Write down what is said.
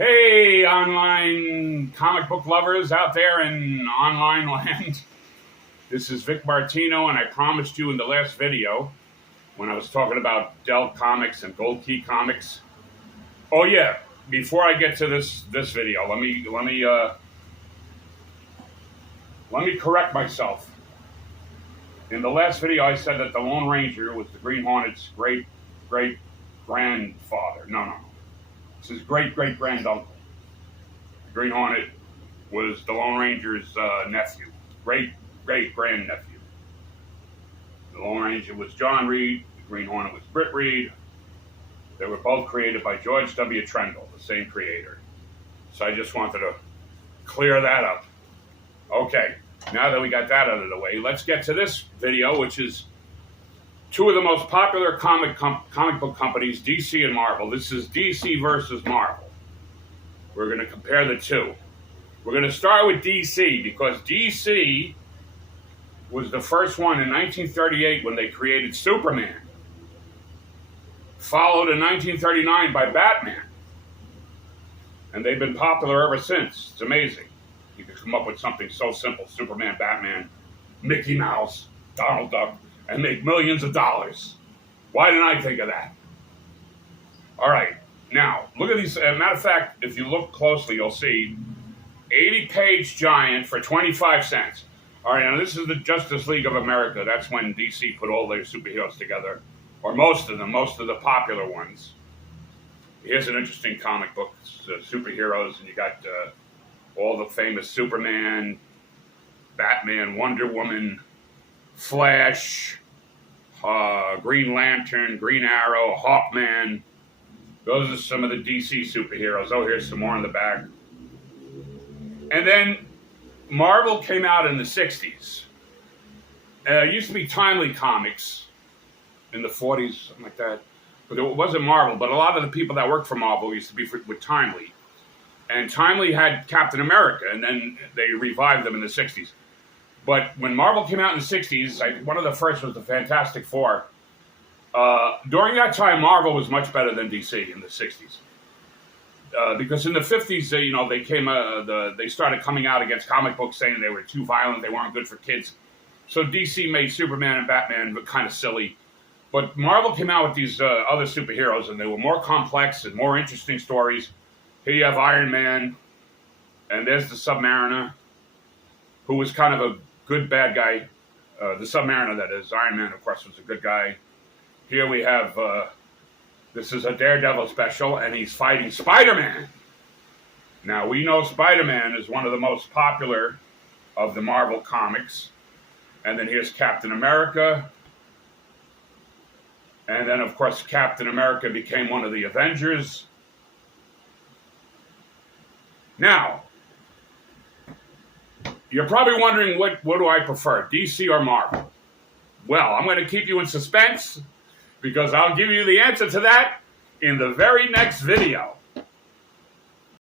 Hey, online comic book lovers out there in online land. This is Vic Martino, and I promised you in the last video when I was talking about Dell Comics and Gold Key Comics. Oh yeah, before I get to this video, let me correct myself. In the last video, I said that the Lone Ranger was the Green Hornet's great grandfather. No. It's his great-great-granduncle. The Green Hornet was the Lone Ranger's nephew, great-great-grandnephew. The Lone Ranger was John Reed. The Green Hornet was Britt Reed. They were both created by George W. Trendle, the same creator. So I just wanted to clear that up. Okay, now that we got that out of the way, let's get to this video, which is two of the most popular comic book companies, DC and Marvel. This is DC versus Marvel. We're going to compare the two. We're going to start with DC because DC was the first one in 1938 when they created Superman, followed in 1939 by Batman. And they've been popular ever since. It's amazing. You can come up with something so simple, Superman, Batman, Mickey Mouse, Donald Duck, and make millions of dollars. Why didn't I think of that? All right, now, look at these. Matter of fact, if you look closely, you'll see 80-page giant for 25 cents. All right, now this is the Justice League of America. That's when DC put all their superheroes together, or most of them, most of the popular ones. Here's an interesting comic book, superheroes, and you got all the famous Superman, Batman, Wonder Woman, Flash, Green Lantern, Green Arrow, Hawkman. Those are some of the DC superheroes. Oh, here's some more in the back. And then Marvel came out in the 60s. It used to be Timely Comics in the 40s, something like that. But it wasn't Marvel, but a lot of the people that worked for Marvel used to be with Timely. And Timely had Captain America, and then they revived them in the 60s. But when Marvel came out in the 60s, one of the first was the Fantastic Four. During that time, Marvel was much better than DC in the 60s. Because in the 50s, they started coming out against comic books saying they were too violent, they weren't good for kids. So DC made Superman and Batman kind of silly. But Marvel came out with these other superheroes, and they were more complex and more interesting stories. Here you have Iron Man, and there's the Submariner, who was kind of a good bad guy. The Submariner, that is. Iron Man, of course, was a good guy. Here we have, this is a Daredevil special, and he's fighting Spider-Man. Now, we know Spider-Man is one of the most popular of the Marvel comics. And then here's Captain America. And then, of course, Captain America became one of the Avengers. Now, you're probably wondering, what do I prefer, DC or Marvel? Well, I'm going to keep you in suspense because I'll give you the answer to that in the very next video.